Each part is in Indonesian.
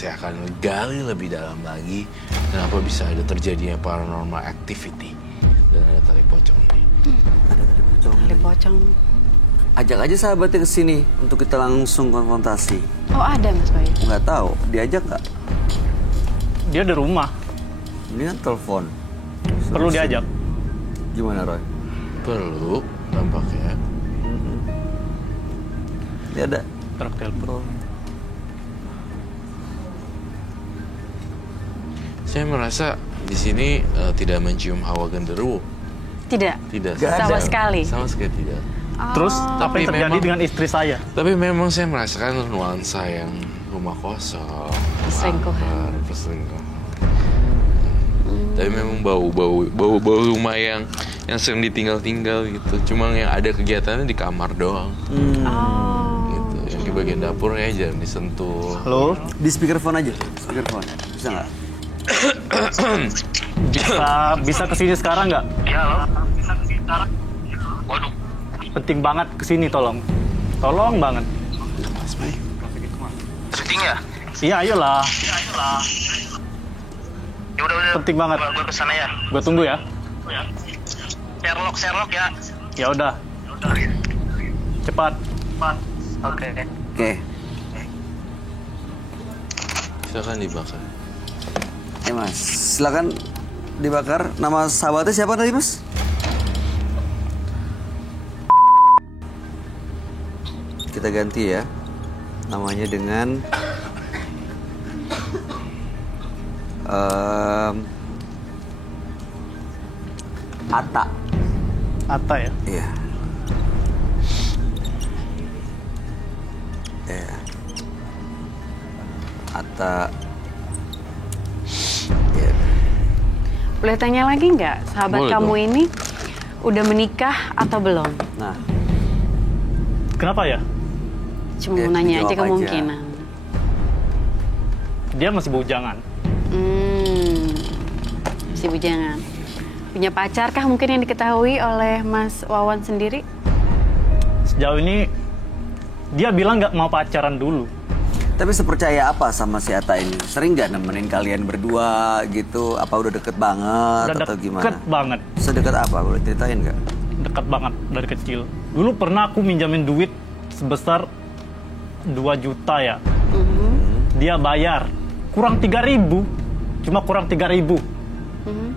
Saya akan gali lebih dalam lagi kenapa bisa ada terjadinya paranormal activity dan ada tali pocong ini. Ada tali pocong. Tali pocong. Ajak aja sahabatnya ke sini untuk kita langsung konfrontasi. Oh ada Mas Bayu? Nggak tahu, diajak nggak? Dia di rumah. Ini kan telepon. Perlu diajak. Gimana Roy? Perlu, tampaknya. Dia ada. Truk telepon. Saya merasa di sini tidak mencium hawa genderuwo. Tidak? Tidak. Sama sekali? Sama sekali tidak. Terus apa yang terjadi dengan istri saya? Tapi memang saya merasakan nuansa yang rumah kosong. Perselingkuhan. Perselingkuhan. Tapi memang bau rumah yang sering ditinggal-tinggal gitu. Cuma yang ada kegiatannya di kamar doang. Gitu. Yang di bagian dapurnya jarang disentuh. Halo? Di speakerphone aja. Speakerphone. Bisa nggak? Bisa kesini sekarang nggak? Iya, halo. Bisa kesini sekarang. Waduh. Penting banget kesini, tolong. Tolong banget. Mas Bay. Syuting ya? Iya, ayolah. Ya udah. Penting banget. Gue kesana ya. Gue tunggu ya. Sherlock ya. Ya udah. Cepat. Oke. Oke. Silakan dibakar. Mas, silakan dibakar. Nama sahabatnya siapa tadi Mas? Kita ganti ya. Namanya dengan Atta. Atta ya? Iya. Iya. Atta. Iya. Boleh tanya lagi nggak, sahabat Boleh kamu dong. ini udah menikah atau belum? Nah, Kenapa ya? Cuma Ya, mau nanya aja dijawab aja. kemungkinan. Dia masih bujangan. Si bujangan. Punya pacar kah mungkin yang diketahui oleh Mas Wawan sendiri? Sejauh ini dia bilang nggak mau pacaran dulu. tapi sepercaya apa sama si Atta ini? Sering nggak nemenin kalian berdua gitu? Apa udah deket banget Udah atau gimana? deket banget. Sedekat apa? Boleh ceritain nggak? Dekat banget dari kecil. Dulu pernah aku minjamin duit sebesar 2 juta ya. Dia bayar kurang 3.000, cuma kurang 3.000.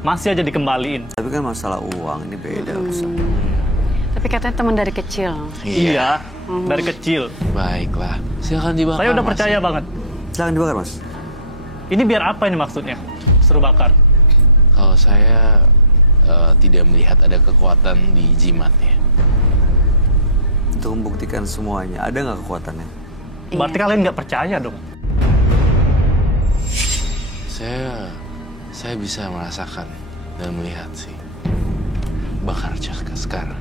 Masih aja dikembaliin. Tapi kan masalah uang ini beda. Tapi katanya teman dari kecil. Iya, dari kecil. Baiklah, silakan dibakar. Saya udah Mas. percaya banget. Silahkan dibakar Mas. Ini biar apa ini maksudnya? Suruh bakar. Kalau saya tidak melihat ada kekuatan di jimatnya. Untuk membuktikan semuanya, ada nggak kekuatannya? Berarti kalian nggak percaya dong? Saya bisa merasakan dan melihat sih. Bakar sekarang.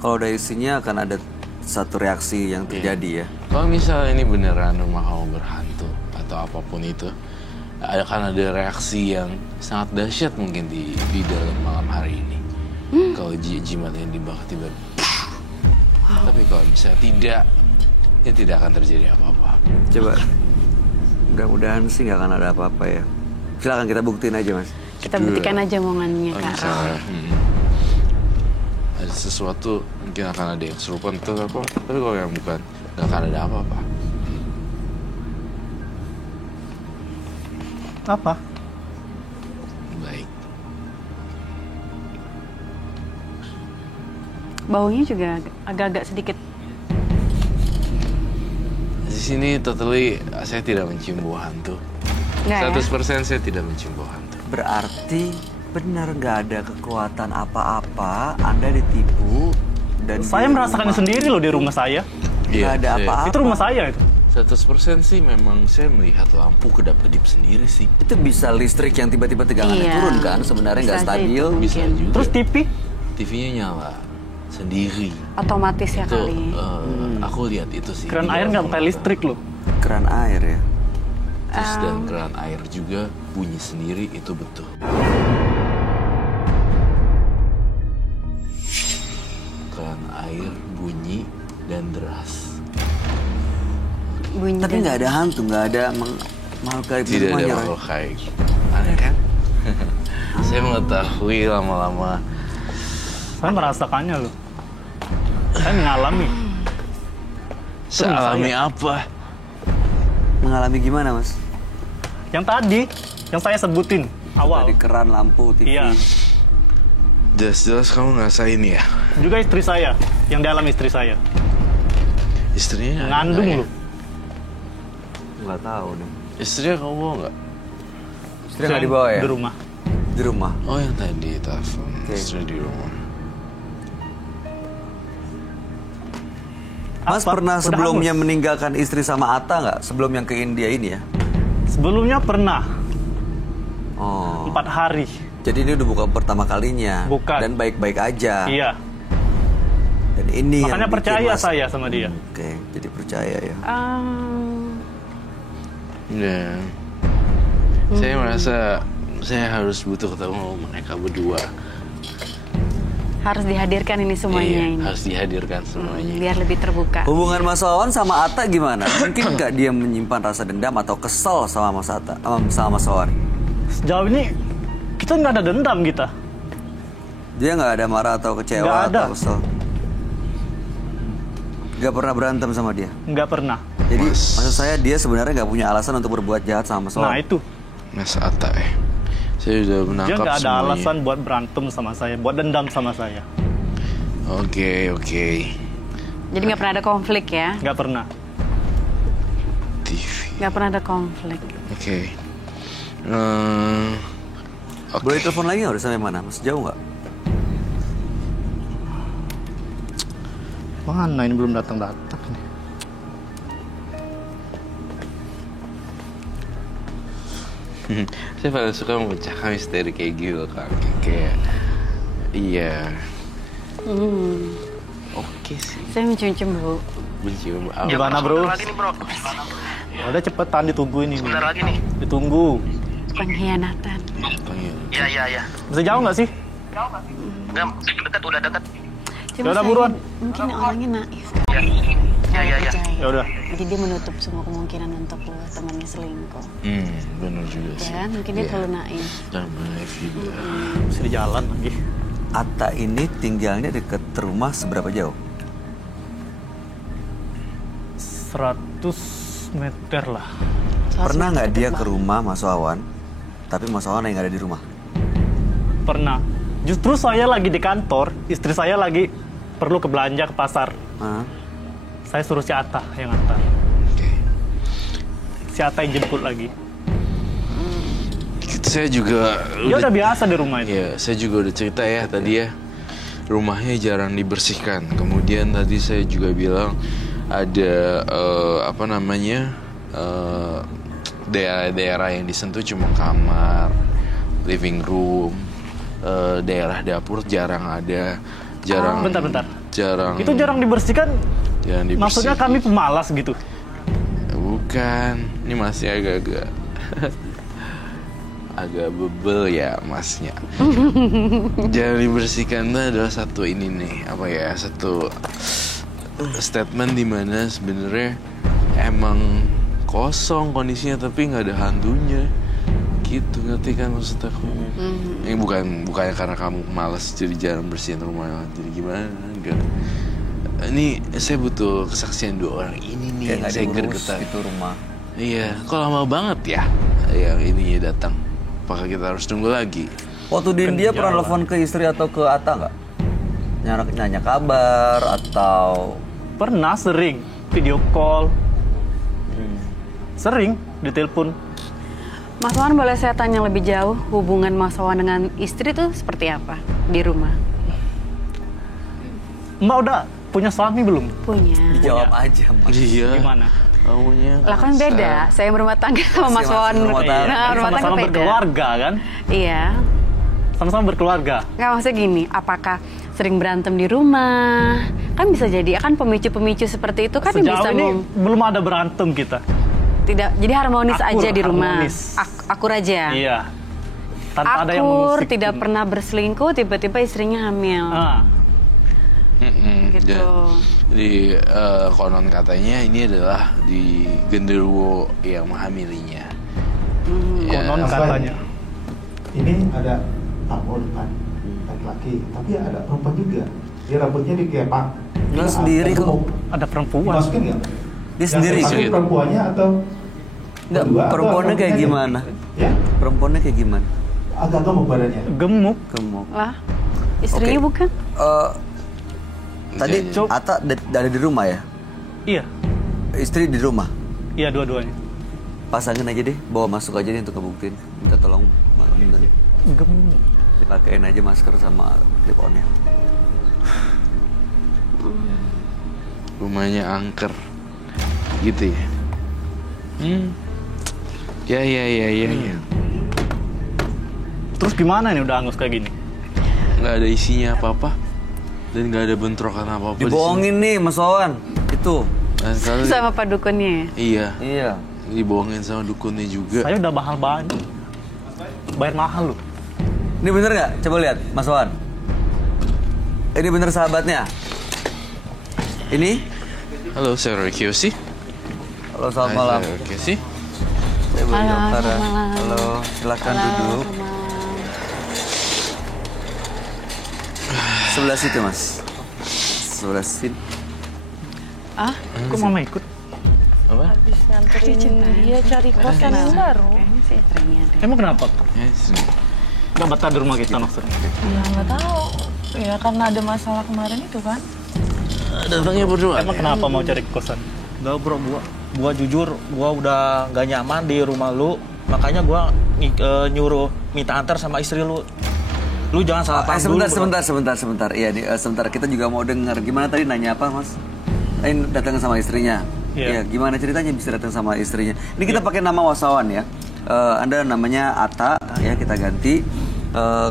Kalau dari isinya akan ada satu reaksi yang terjadi ya. Kalau misalnya ini beneran rumah kamu berhantu atau apapun itu, akan ada reaksi yang sangat dahsyat mungkin di dalam malam hari ini. Kalau jimat yang dibakar tiba. Tapi kalau misalnya tidak, ya tidak akan terjadi apa-apa. Coba, mudah-mudahan sih nggak akan ada apa-apa ya. Silakan kita buktiin aja Mas. Kita buktikan aja omongannya Kalau Kak. misalnya ada sesuatu, mungkin akan ada yang serupa atau apa. Tapi kalau yang bukan, nggak akan ada apa-apa. Apa? Baik. Baunya juga agak-agak sedikit. Di sini totally saya tidak mencium bau hantu. Nggak ya? 100% saya tidak mencium bau hantu. Berarti benar nggak ada kekuatan apa-apa, Anda ditipu dan Saya di merasakannya rumah sendiri loh di rumah saya. nggak ada saya- apa-apa. Itu rumah saya itu. 100% sih memang saya melihat lampu kedap-kedip sendiri sih. Itu bisa listrik yang tiba-tiba tegangannya Iya. turun kan? Sebenarnya nggak Bisa aja stabil. itu. Bisa Mungkin. juga. Terus TV? TV-nya nyala sendiri. Otomatis ya Itu kali. aku lihat itu sih. Keran di air dalam nggak pakai rumah. listrik loh. Keran air ya. Terus dan keran air juga bunyi sendiri, itu betul. Keran air bunyi dan deras. Bunyi Tapi dan- nggak ada hantu, nggak ada makhluk gaib di Tidak ada rumahnya, Roy. makhluk gaib. Aneh kan? Saya mengetahui lama-lama. Saya merasakannya loh. Saya mengalami. Sealami apa? Mengalami gimana, Mas? Yang tadi, yang saya sebutin awal. Tadi keran, lampu, TV. Iya. Jelas-jelas kamu ngerasain ya? Juga istri saya, yang dalam istri saya. Istrinya ada Ngandung nggak ya? loh. Nggak tahu deh. Istrinya kamu bawa nggak? Istri nggak dibawa ya? Di rumah. Di rumah. Oh yang tadi telepon. Oke. Istri di rumah. Mas Apa? pernah Udah sebelumnya hangus. meninggalkan istri sama Atta nggak? Sebelum yang ke India ini ya? Sebelumnya pernah, Oh. 4 hari. Jadi ini udah bukan pertama kalinya. Bukan. Dan baik-baik aja. Iya. Dan ini Makanya yang bikin percaya Mas- saya sama dia. Oke, jadi percaya ya. Ya. Saya merasa saya harus butuh ketemu mereka berdua. Harus dihadirkan ini semuanya Iya, ini. harus dihadirkan semuanya. Biar lebih terbuka. Hubungan Mas Wawan sama Atta gimana? Mungkin nggak dia menyimpan rasa dendam atau kesel sama Mas Atta, sama Mas Wawan? Sejauh ini kita nggak ada dendam kita. Dia nggak ada marah atau kecewa Nggak ada. atau kesel? Nggak pernah berantem sama dia? Nggak pernah. Jadi maksud saya dia sebenarnya nggak punya alasan untuk berbuat jahat sama Mas Nah Wawan? itu, Mas Atta saya sudah dia menangkap nggak ada semuanya. alasan buat berantem sama saya, buat dendam sama saya. Oke. Jadi nggak pernah ada konflik ya? Nggak pernah. TV. Nggak pernah ada konflik. Oke. Oke. Boleh telepon lagi nggak? Udah sampai mana? Masih jauh nggak? Mana ini belum datang-datang nih. Saya paling suka memecahkan misteri kayak gitu kan. Kayak iya. Oke sih. Saya mencium-cium bau. Benci Gimana, bro? Sebentar lagi nih, bro. Ya udah cepetan ditungguin ini. Sebentar lagi nih. Ditunggu. Pengkhianatan. Iya. Bisa jauh nggak sih? Enggak, dekat, udah dekat. Cuma Yaudah, saya buruan. mungkin orangnya naif. Iya. Percaya. Ya udah. Jadi dia menutup semua kemungkinan untuk temannya selingkuh. Benar juga sih. Ya, mungkin dia Iya. terlalu naif. Dan naif juga. Bisa di jalan lagi. Atta ini tinggalnya deket rumah seberapa jauh? 100 meter lah. Pernah nggak dia ke rumah Mas Wawan, tapi Mas Wawan yang nggak ada di rumah? Pernah. Justru saya lagi di kantor, istri saya lagi perlu ke belanja ke pasar. Hah? Saya suruh si Atta yang antar. Oke. Si Atta yang jemput lagi. Saya juga Dia udah biasa di rumah itu. ya, saya juga udah cerita ya tadi ya. Rumahnya jarang dibersihkan. Kemudian tadi saya juga bilang ada daerah-daerah yang disentuh cuma kamar, living room, daerah dapur jarang ada, jarang. Bentar. Jarang. Itu jarang dibersihkan. Jarang dibersihkan. Maksudnya kami pemalas gitu. Bukan, ini masih agak-agak agak bebel ya masnya. Jangan dibersihkan itu adalah satu ini nih, apa ya, satu statement di mana sebenarnya emang kosong kondisinya tapi nggak ada hantunya. Gitu, ngerti kan maksud aku? Ini bukannya karena kamu malas jadi jarang bersihin rumah, jadi gimana? Enggak. Ini saya butuh kesaksian dua orang ini nih Kayak yang nggak saya diurus gergetan. itu rumah. Iya, kok lama banget ya yang ininya datang. Apakah kita harus tunggu lagi? Waktu di India pernah telepon ke istri atau ke Atta nggak? Nanya kabar atau Pernah sering video call. Sering ditelepon. Mas Wawan, boleh saya tanya lebih jauh, hubungan Mas Wawan dengan istri itu seperti apa di rumah? Mbak udah punya suami belum? Punya. dijawab aja, Mas? Iya. Gimana? Kamunya Lah kan masa? beda, saya berumah tangga sama Mas Masih Wawan. rumah tangga. Nah, rumah tangga Sama-sama beda. berkeluarga kan? Iya. Sama-sama berkeluarga. Nggak, maksudnya gini, apakah sering berantem di rumah? Kan bisa jadi, kan pemicu-pemicu seperti itu kan yang Sejauh bisa ini belum ada berantem kita. tidak, jadi harmonis Akur, aja di rumah. harmonis. Akur aja. Iya. Tanpa ada yang Akur, mengusik. tidak pernah berselingkuh, tiba-tiba istrinya hamil. Ah, Mm-mm. Gitu. Di konon katanya ini adalah di genderuwo yang menghamilinya. Ya, Konon katanya. Ini ada tamu depan laki-laki, tapi ada perempuan juga. Dia rambutnya dikepak. Dia sendiri kok. Ada perempuan. Dimasukin nggak? Dia sendiri. Yang satu perempuannya atau Enggak, berdua, atau perempuannya kayak rambutnya gimana? Ya, Perempuannya kayak gimana? agak gemuk badannya. Gemuk. Gemuk. Lah, istrinya Oke. bukan? Tadi Jadi- Ata ada di rumah ya? Iya. Istri di rumah? Iya dua-duanya. Pasangin aja deh, bawa masuk aja deh untuk ngebuktiin. Minta tolong, bentar. Gemuk. Dipakein aja masker sama clip on-nya. Rumahnya angker. Gitu ya. Ya. Terus gimana nih udah angus kayak gini? Nggak ada isinya apa-apa. Dan nggak ada bentrokan apa-apa di sini. Dibohongin nih, Mas Wawan. Itu. Dan sekali- Sama Pak Dukunnya ya? Iya, Iya. dibohongin sama dukunnya juga. Saya udah mahal banget. Bayar mahal lu. Ini bener nggak? Coba lihat, Mas Wawan. Ini bener sahabatnya. Ini? Halo, saya Roy Kiyoshi. Halo, selamat malam. Saya Roy Kiyoshi. Saya Boy Halo, Oktara. selamat malam. Halo, silakan duduk. Sebelah situ, Mas. Sebelah sini. Ah, Kok mama ikut? Apa? Nganterin dia cari kosan yang baru. kayaknya sih istrinya deh. Emang kenapa? Ya, sini. Gak betah di rumah kita maksudnya. Ya nggak tahu. Ya karena ada masalah kemarin itu kan. Datangnya berdua. Emang kenapa mau cari kosan? Gak bro, gua jujur, gua udah gak nyaman di rumah lu. Makanya gua nyuruh minta antar sama istri lu. Lu jangan salah paham dulu. Sebentar. Iya, sebentar. Kita juga mau dengar. Gimana tadi nanya apa, Mas? Datang sama istrinya. Iya. Iya, gimana ceritanya bisa datang sama istrinya? Ini kita pakai nama Wasawan ya. Anda namanya Ata, ya kita ganti.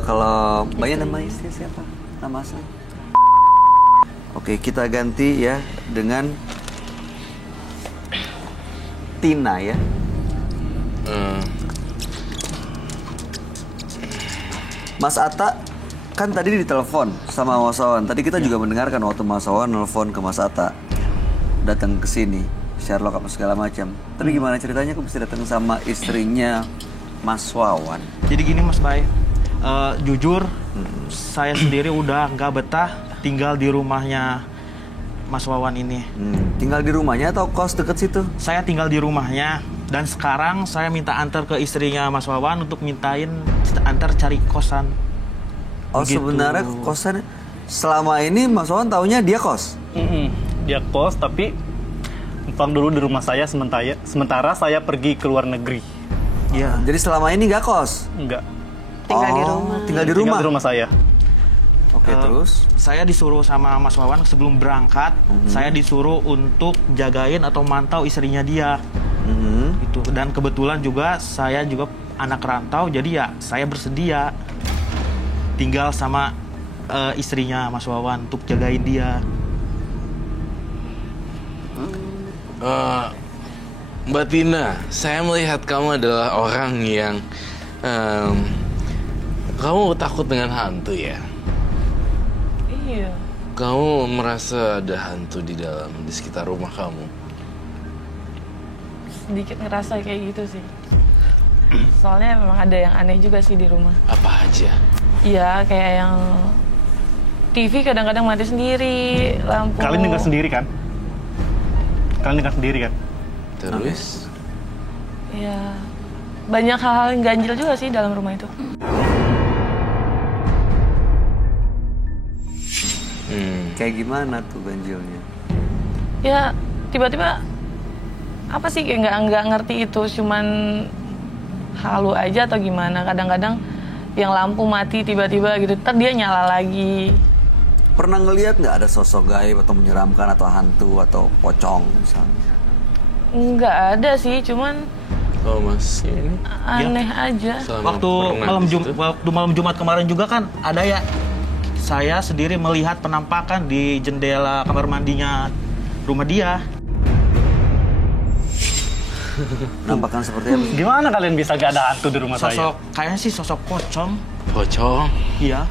Kalau Mbaknya nama istri siapa? Nama asli? Oke, kita ganti ya dengan Tina ya. Mas Atta kan tadi ditelepon sama Mas Wawan. Tadi kita juga mendengarkan waktu Mas Wawan nelfon ke Mas Atta datang ke sini, Sherlock apa segala macam. Tapi gimana ceritanya kok bisa datang sama istrinya Mas Wawan? Jadi gini Mas Bay, jujur saya sendiri udah gak betah tinggal di rumahnya Mas Wawan ini. Tinggal di rumahnya atau kos deket situ? Saya tinggal di rumahnya dan sekarang saya minta antar ke istrinya Mas Wawan untuk mintain antar cari kosan. Oh Begitu. sebenarnya kosan selama ini Mas Wawan taunya dia kos? Dia kos tapi numpang dulu di rumah saya sementara saya pergi ke luar negeri. Iya. Jadi selama ini nggak kos? Enggak. Tinggal di rumah. Tinggal di Tinggal rumah? di rumah saya. Oke, terus? Saya disuruh sama Mas Wawan sebelum berangkat, saya disuruh untuk jagain atau mantau istrinya dia. Itu. Dan kebetulan juga saya juga anak rantau, jadi ya saya bersedia tinggal sama istrinya Mas Wawan untuk jagain dia. Mbak Tina, saya melihat kamu adalah orang yang kamu takut dengan hantu ya. Iya. Kamu merasa ada hantu di sekitar rumah kamu. Sedikit ngerasa kayak gitu sih. Soalnya memang ada yang aneh juga sih di rumah. Apa aja? Iya, kayak yang TV kadang-kadang mati sendiri, lampu. Kalian dengar sendiri kan? Terus? Iya. Banyak hal-hal yang ganjil juga sih dalam rumah itu. Kayak gimana tuh ganjilnya? Ya, tiba-tiba apa sih kayak nggak ngerti itu, cuman halu aja atau gimana. Kadang-kadang yang lampu mati tiba-tiba gitu, ntar dia nyala lagi. Pernah ngelihat nggak ada sosok gaib atau menyeramkan atau hantu atau pocong misalnya? Nggak ada sih, cuman Oh mas, ini aneh aja. selama Waktu pernah di situ? malam Jumat kemarin juga kan ada ya. Saya sendiri melihat penampakan di jendela kamar mandinya rumah dia. Nampakan seperti apa? Gimana kalian bisa gak ada hantu di rumah saya? Kayaknya sih sosok pocong. Pocong. Iya.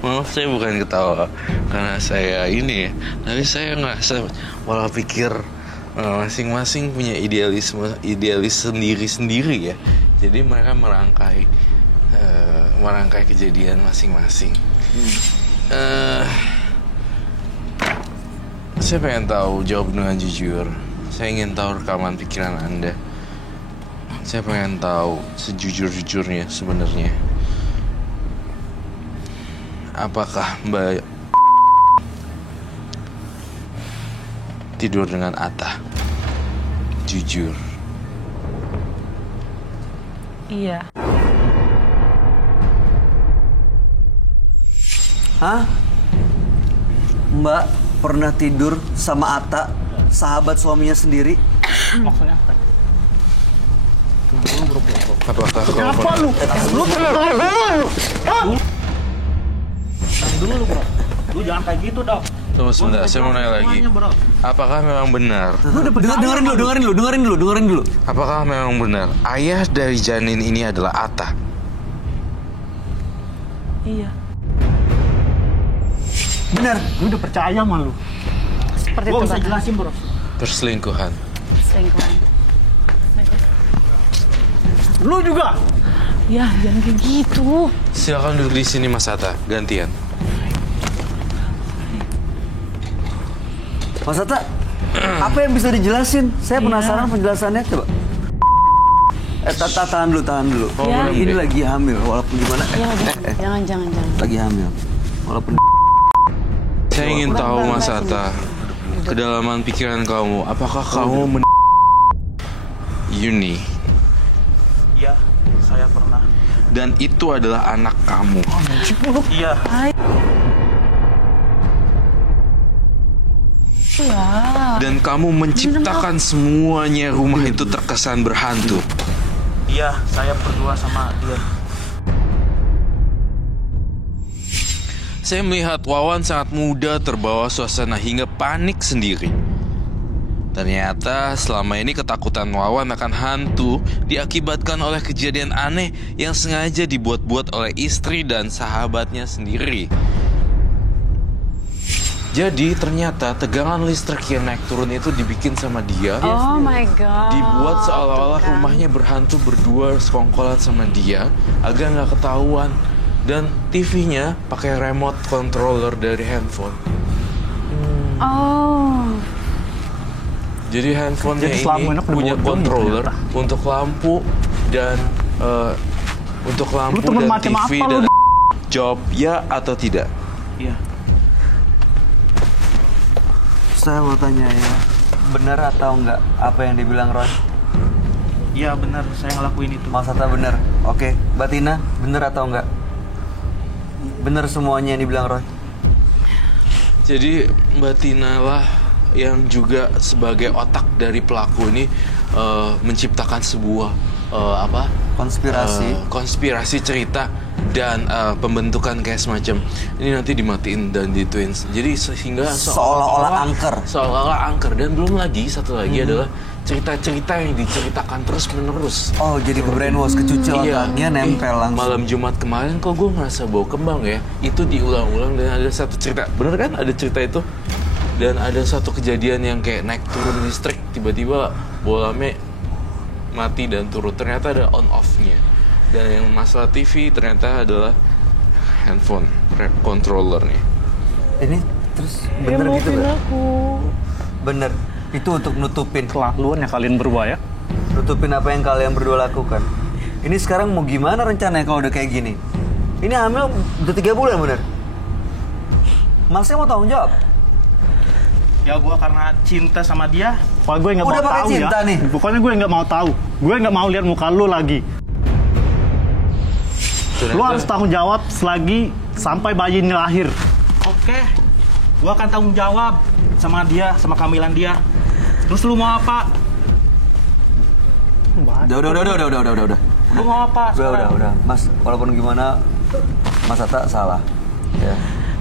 Maaf, saya bukan ketawa karena saya ini ya, tapi saya ngerasa pola pikir masing-masing punya idealis sendiri ya. Jadi mereka merangkai kejadian masing-masing. Saya pengen tahu, jawab dengan jujur. Saya ingin tahu rekaman pikiran Anda. Saya pengen tahu sejujur-jujurnya sebenarnya. Apakah Mbak tidur dengan Atta? Jujur. Iya. Hah? Mbak pernah tidur sama Atta, sahabat suaminya sendiri? Maksudnya apa? Apakah kau Apa lu? Lu tenang dulu bro. Lu jangan kayak gitu dong. Tunggu sebentar, saya mau nanya lagi. Apakah memang benar? Dengerin dulu. Apakah memang benar ayah dari janin ini adalah Atta? Iya. Benar. Lu udah percaya sama lu. Seperti Gua itu, bisa Pak. jelasin bro. Perselingkuhan. Selingkuhan. Lu juga. Ya, jangan kayak gitu. Silakan duduk di sini Mas Atta, gantian. Mas Atta, apa yang bisa dijelasin? Saya penasaran penjelasannya, coba. Tahan dulu. Ya. Ini lagi hamil, walaupun gimana. Jangan. Lagi hamil, walaupun. Saya ingin tahu Mas Atta, kedalaman pikiran kamu, apakah kamu Yuni? Iya, saya pernah. Dan itu adalah anak kamu. Iya. Iya. Dan kamu menciptakan semuanya rumah itu terkesan berhantu. Iya, saya berdua sama dia. Saya melihat Wawan sangat muda terbawa suasana hingga panik sendiri. Ternyata selama ini ketakutan Wawan akan hantu diakibatkan oleh kejadian aneh yang sengaja dibuat-buat oleh istri dan sahabatnya sendiri. Jadi ternyata tegangan listrik yang naik turun itu dibikin sama dia. Oh my god. Dibuat seolah-olah Tuh kan. rumahnya berhantu berdua sekongkolan sama dia agar nggak ketahuan. Dan TV-nya pakai remote controller dari handphone. Oh. Jadi handphonenya Jadi ini selama ini punya kebodohan controller ternyata. untuk lampu dan Lu temen dan macam TV apa dan lu? jawab ya atau tidak. Iya. Saya mau tanya ya, benar atau enggak apa yang dibilang Roy? Iya benar, saya ngelakuin itu. Mas Atta benar. Oke, Mbak Tina, benar atau enggak? Benar semuanya yang dibilang Roy? Jadi Mbak Tina lah yang juga sebagai otak dari pelaku ini menciptakan sebuah konspirasi cerita dan pembentukan kayak semacam ini nanti dimatiin dan dituin. Jadi sehingga Seolah-olah angker dan belum lagi satu lagi adalah cerita-cerita yang diceritakan terus menerus. Oh, jadi ke brainwash, kecuci otaknya nempel langsung. Malam Jumat kemarin kok gue ngerasa bau kembang ya. Itu diulang-ulang dan ada satu cerita. Bener kan ada cerita itu? Dan ada satu kejadian yang kayak naik turun listrik, tiba-tiba bolamnya mati dan turun. Ternyata ada on off-nya. Dan yang masalah TV ternyata adalah handphone controllernya. Ini terus bener gitu Maafin gak? aku. Bener. Itu untuk nutupin Kelakuan yang kalian berdua ya. Nutupin apa yang kalian berdua lakukan. Ini sekarang mau gimana rencananya kalau udah kayak gini? Ini hamil udah 3 bulan bener? Masnya mau tanggung jawab? Ya gua karena cinta sama dia. Wah, gue nggak mau Udah pakai tahu cinta ya. nih. Pokoknya gue nggak mau tahu. Gue nggak mau lihat muka lu lagi. Lu harus tanggung jawab selagi sampai bayi ini lahir. Oke. Gua akan tanggung jawab sama dia, sama kehamilan dia. Terus lu mau apa? Udah. Lu mau apa? Udah. Mas, walaupun gimana, Mas Atta salah. Ya.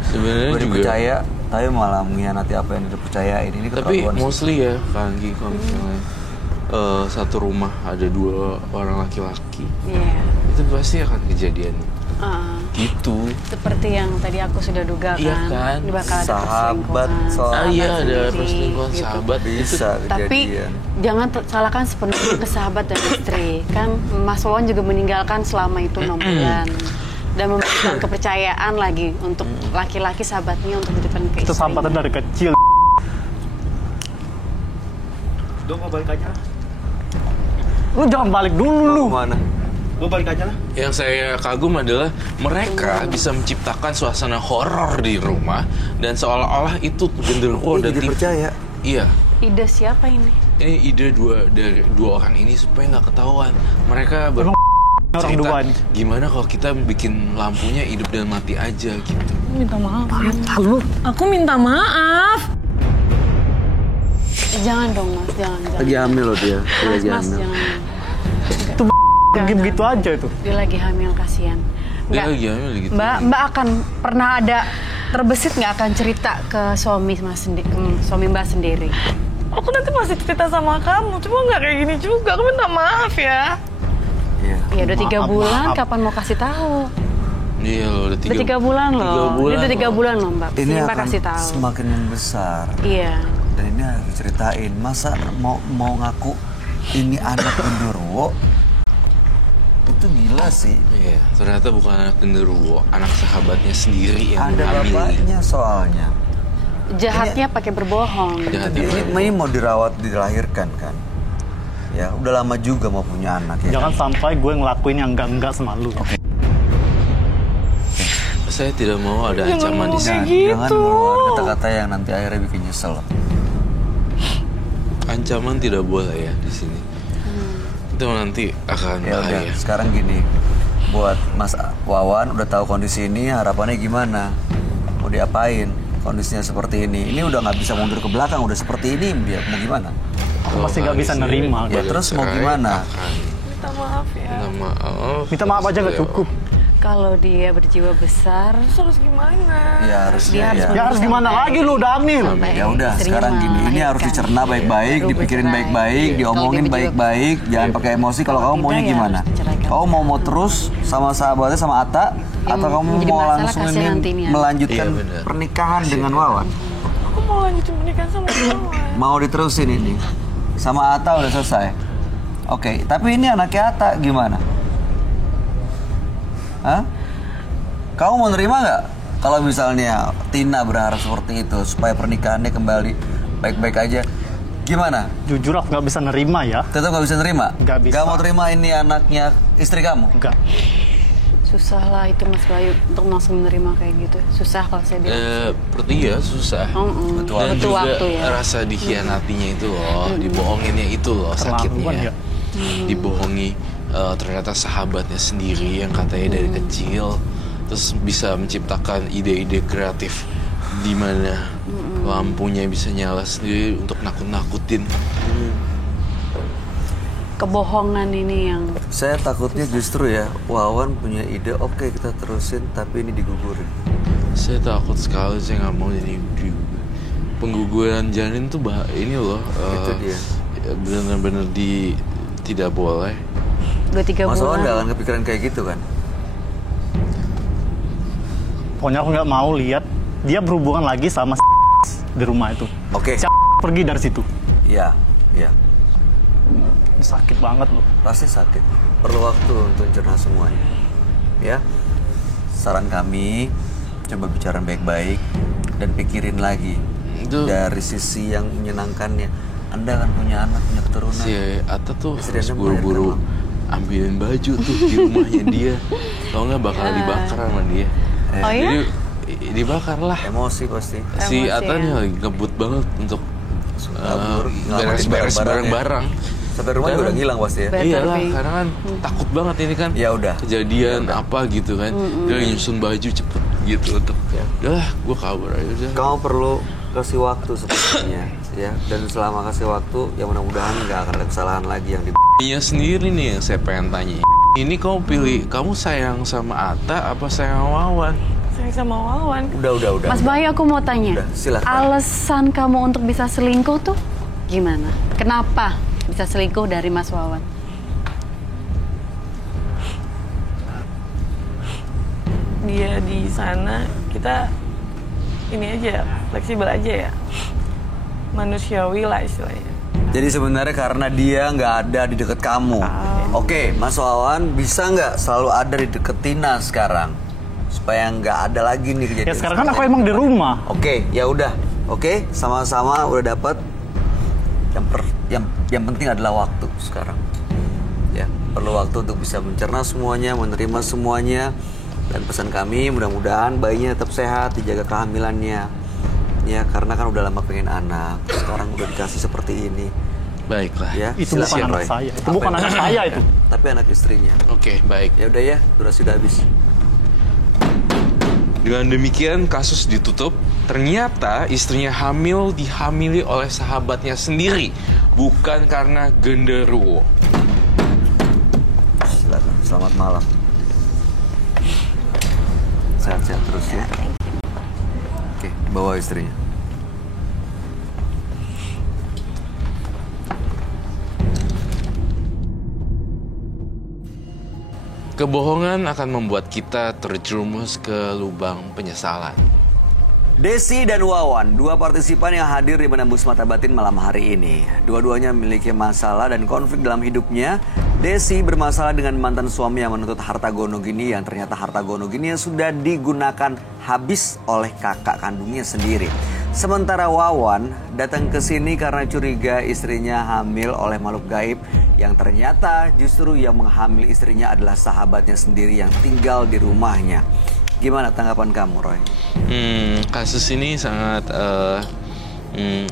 Sebenarnya Gue juga. dipercaya, tapi malah mengkhianati apa yang dipercayain. Ini Tapi keterlaluan sih. mostly ya, Kanggi, kalau misalnya satu rumah ada 2 orang laki-laki, Iya. itu pasti akan kejadian Gitu. Seperti yang tadi aku sudah duga kan. Iya kan? Ini bakal ada Sahabat, perselingkuhan. soal- Iya, ada sendiri, perselingkuhan gitu. sahabat. Bisa Tapi kejadian. jangan salahkan sepenuhnya ke sahabat dan istri. Kan Mas Wawan juga meninggalkan selama itu 6 bulan. Dan memberikan kepercayaan lagi untuk laki-laki sahabatnya untuk dititipkan ke Itu istrinya. sahabatnya dari kecil. Gue mau balik aja lah. Lu jangan balik dulu lu. Mana? Gue balik aja lah. Yang saya kagum adalah mereka bisa menciptakan suasana horor di rumah dan seolah-olah itu genderuwo Dia dan jadi percaya. Iya. Ide siapa ini? Ini ide dari dua orang ini supaya nggak ketahuan. Mereka Emang orang bercerita dua nih. gimana kalau kita bikin lampunya hidup dan mati aja gitu. Minta maaf. Aku minta maaf. Jangan dong Mas, jangan. Lagi hamil loh dia. Dia Mas, lagi Mas, hamil. jangan. Itu pergi begitu aja itu. Dia lagi hamil, kasihan. Dia Nggak, lagi hamil gitu. Mbak akan pernah ada terbesit nggak akan cerita ke suami suami Mbak sendiri? Aku nanti masih cerita sama kamu, cuma nggak kayak gini juga. Aku minta maaf ya. Iya. Ya udah 3 Maaf, bulan, maaf. kapan mau kasih tahu? Iya loh, udah Udah 3 bulan loh. Ini udah 3 loh. bulan loh Mbak. Ini Mbak akan kasih tahu. semakin membesar. Iya. Dan ini harus diceritain. Masa mau ngaku ini anak genderuwo? Itu gila sih. Iya, ternyata bukan anak genderuwo, anak sahabatnya sendiri yang Ada hamil. bapaknya soalnya. Jahatnya pakai berbohong. Jahatnya Ini mau dirawat, dilahirkan kan? Ya, udah lama juga mau punya anak ya. Jangan sampai gue ngelakuin yang enggak sama lu. Saya tidak mau ada Jangan ancaman di ngomong sini. kayak gitu. Jangan mengeluarkan kata-kata yang nanti akhirnya bikin nyesel. Ancaman tidak boleh ya di sini. Itu nanti akan Ya udah, bahaya. sekarang gini. Buat Mas Wawan udah tahu kondisi ini, harapannya gimana? Mau diapain? Kondisinya seperti ini. Ini udah nggak bisa mundur ke belakang, udah seperti ini, dia mau gimana? Aku masih nggak bisa nerima. Ya, gitu. terus mau gimana? Minta maaf ya. Minta maaf. Minta maaf aja nggak cukup. Kalau dia berjiwa besar, Terus harus gimana? Ya harusnya Dia harus ya. Ya harus gimana lagi lu udah hamil. sampai Ya udah, istrinya sekarang gini, ini melahirkan. harus dicerna baik-baik, Baru dipikirin bercerai. baik-baik, Kalau diomongin dia berjiwa baik-baik, jangan pakai emosi. Kalau kamu tidak, maunya ya gimana? harus diceraikan. Kamu mau terus sama sahabatnya sama Atta, atau kamu menjadi mau masalah langsung kasih ini nanti nih, ya. melanjutkan Iya, benar. pernikahan dengan Wawan? Aku mau lanjutin pernikahan sama kawan. Mau diterusin ini? Sama Atta udah selesai. Oke, tapi ini anaknya Atta gimana? Hah? Kamu mau nerima nggak? Kalau misalnya Tina berharap seperti itu supaya pernikahannya kembali baik-baik aja, gimana? Jujur aku nggak bisa nerima ya. Tetap nggak bisa nerima? Nggak bisa. Nggak mau terima ini anaknya istri kamu? Enggak. Susah lah itu Mas Bayu untuk langsung menerima kayak gitu. Susah kalau saya bilang. Iya susah. Betul. Dan Butuh juga waktu ya. rasa dikhianatinya itu loh, dibohonginnya itu loh Terlaluan sakitnya. ya. Dibohongi ternyata sahabatnya sendiri yang katanya dari kecil, terus bisa menciptakan ide-ide kreatif di mana lampunya bisa nyala sendiri untuk nakut-nakutin. Kebohongan ini yang Saya takutnya justru ya, Wawan punya ide, oke kita terusin, tapi ini digugurin. Saya takut sekali, saya nggak mau jadi pengguguran janin tuh ini loh. Itu dia. Benar-benar tidak boleh. 2-3 Mas Wawan bulan. nggak akan kepikiran kayak gitu kan? Pokoknya aku nggak mau lihat dia berhubungan lagi sama di rumah itu. Oke. Pergi dari situ. Iya, iya. Sakit banget loh. Pasti sakit. Perlu waktu untuk cerna semuanya. Ya. Saran kami, coba bicara baik-baik dan pikirin lagi Itu dari sisi yang menyenangkannya. Anda kan punya anak, punya keturunan. si Atta tuh Istri harus Anda buru-buru melahirkan, ambilin baju tuh di rumahnya dia. Kalau nggak bakal dibakar sama dia. Oh ya? Jadi dibakar lah. Emosi pasti. Si Emosi, Atta nih ya. lagi ngebut banget untuk Kabur, beres-beres nyelamatin barang-barang. Sampai rumah juga udah ngilang pasti ya. Better Iyalah, be. karena kan takut banget ini kan. Ya udah. Kejadian apa gitu kan. Dia lagi nyusun baju cepet gitu untuk. Udahlah, gue kabur aja udah. Kamu perlu kasih waktu sepertinya ya, dan selama kasih waktu ya mudah-mudahan nggak akan ada kesalahan lagi yang di. Iya sendiri nih yang saya pengen tanya. Ini kamu pilih, kamu sayang sama Atta apa sayang sama Wawan? Sayang sama Wawan. Udah. Mas Bayu aku mau tanya. Udah, silakan. Alasan kamu untuk bisa selingkuh tuh gimana? Kenapa bisa selingkuh dari Mas Wawan? dia di sana, kita ini aja, fleksibel aja ya, manusiawi lah istilahnya. Jadi sebenarnya karena dia nggak ada di deket kamu. Oke, Mas Wawan bisa nggak selalu ada di deket Tina sekarang? Supaya nggak ada lagi nih kejadian. Ya sekarang kan aku emang di rumah. Oke, ya udah. Oke, sama-sama udah dapat. Yang penting adalah waktu sekarang. Ya, perlu waktu untuk bisa mencerna semuanya, menerima semuanya. Dan pesan kami, mudah-mudahan bayinya tetap sehat, dijaga kehamilannya. Ya, karena kan udah lama pengen anak. Sekarang udah dikasih seperti ini. Baiklah. Ya, Itu bukan silakan, anak Roy. saya. Itu bukan anak saya itu. Tapi anak istrinya. Oke, baik. Ya udah ya, durasi udah habis. Dengan demikian kasus ditutup. Ternyata istrinya dihamili oleh sahabatnya sendiri, bukan karena genderuwo. Silakan, selamat malam. Sehat-sehat terus ya. Oke, bawa istrinya. Kebohongan akan membuat kita terjerumus ke lubang penyesalan. Desi dan Wawan, dua partisipan yang hadir di Menembus Mata Batin malam hari ini. Dua-duanya memiliki masalah dan konflik dalam hidupnya. Desi bermasalah dengan mantan suami yang menuntut harta gono gini, yang ternyata harta gono gini sudah digunakan habis oleh kakak kandungnya sendiri. Sementara Wawan datang ke sini karena curiga istrinya hamil oleh makhluk gaib, yang ternyata justru yang menghamil istrinya adalah sahabatnya sendiri yang tinggal di rumahnya. Gimana tanggapan kamu, Roy? Kasus ini sangat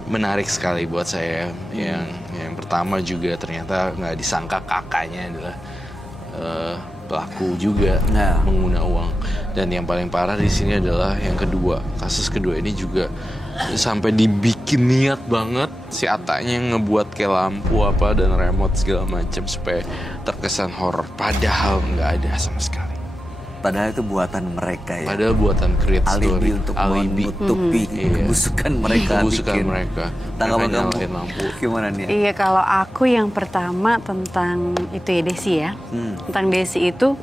menarik sekali buat saya. Yang pertama juga ternyata nggak disangka kakaknya adalah pelaku juga mengguna uang. Dan yang paling parah di sini adalah yang kedua. Kasus kedua ini juga sampai dibikin niat banget si Atanya ngebuat kayak lampu apa dan remote segala macam supaya terkesan horor. Padahal nggak ada sama sekali. Padahal itu buatan mereka ya. Padahal buatan create alibi story. Untuk menutupi kebusukan mereka. Kebusukan mereka. Tanggapan kamu lampu. Gimana nih? Iya, kalau aku yang pertama tentang itu ya Desi ya. Tentang Desi itu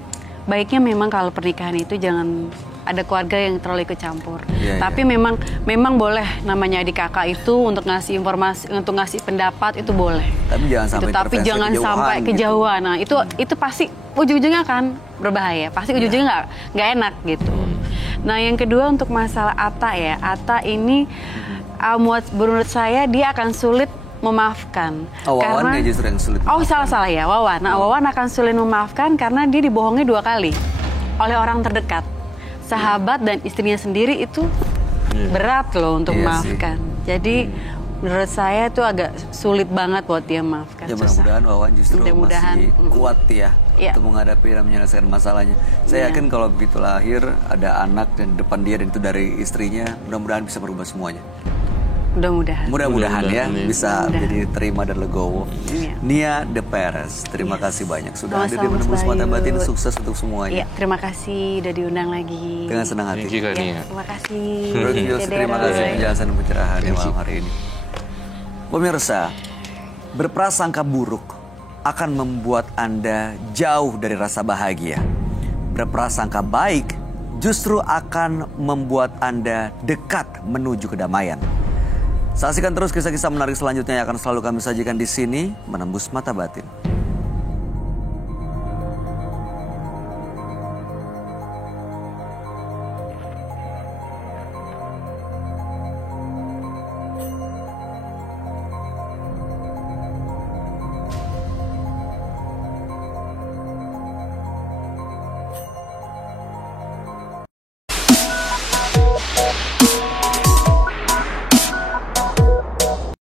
baiknya memang kalau pernikahan itu jangan ada keluarga yang terlalu ikut campur. Tapi memang boleh namanya adik kakak itu untuk ngasih informasi, untuk ngasih pendapat itu boleh. Tapi jangan sampai tapi jangan sampai kejauhan. Nah, itu pasti ujung-ujungnya akan berbahaya. Pasti ujung-ujungnya nggak enak gitu. Nah, yang kedua untuk masalah Atta ya. Atta ini menurut saya dia akan sulit memaafkan. Wawan dia justru yang sulit. Salah ya, Wawan. Nah, Wawan akan sulit memaafkan karena dia dibohongi 2 kali oleh orang terdekat. Sahabat dan istrinya sendiri itu berat loh untuk memaafkan. Jadi menurut saya itu agak sulit banget buat dia memaafkan. Ya mudah-mudahan Wawan justru masih kuat ya untuk menghadapi dan menyelesaikan masalahnya. Saya yakin kalau begitu lahir ada anak dan depan dia dan itu dari istrinya, mudah-mudahan bisa berubah semuanya. Mudah-mudahan ya bisa jadi terima dan legowo. Nia De Perez, terima kasih banyak sudah hadir di Menembus Mata Batin. Sukses untuk semuanya. Terima kasih udah diundang lagi. Dengan senang hati. Terima kasih. Terima kasih penjelasan dan pencerahan malam hari ini. Pemirsa, berprasangka buruk akan membuat Anda jauh dari rasa bahagia. Berprasangka baik justru akan membuat Anda dekat menuju kedamaian. Saksikan terus kisah-kisah menarik selanjutnya yang akan selalu kami sajikan di sini, Menembus Mata Batin.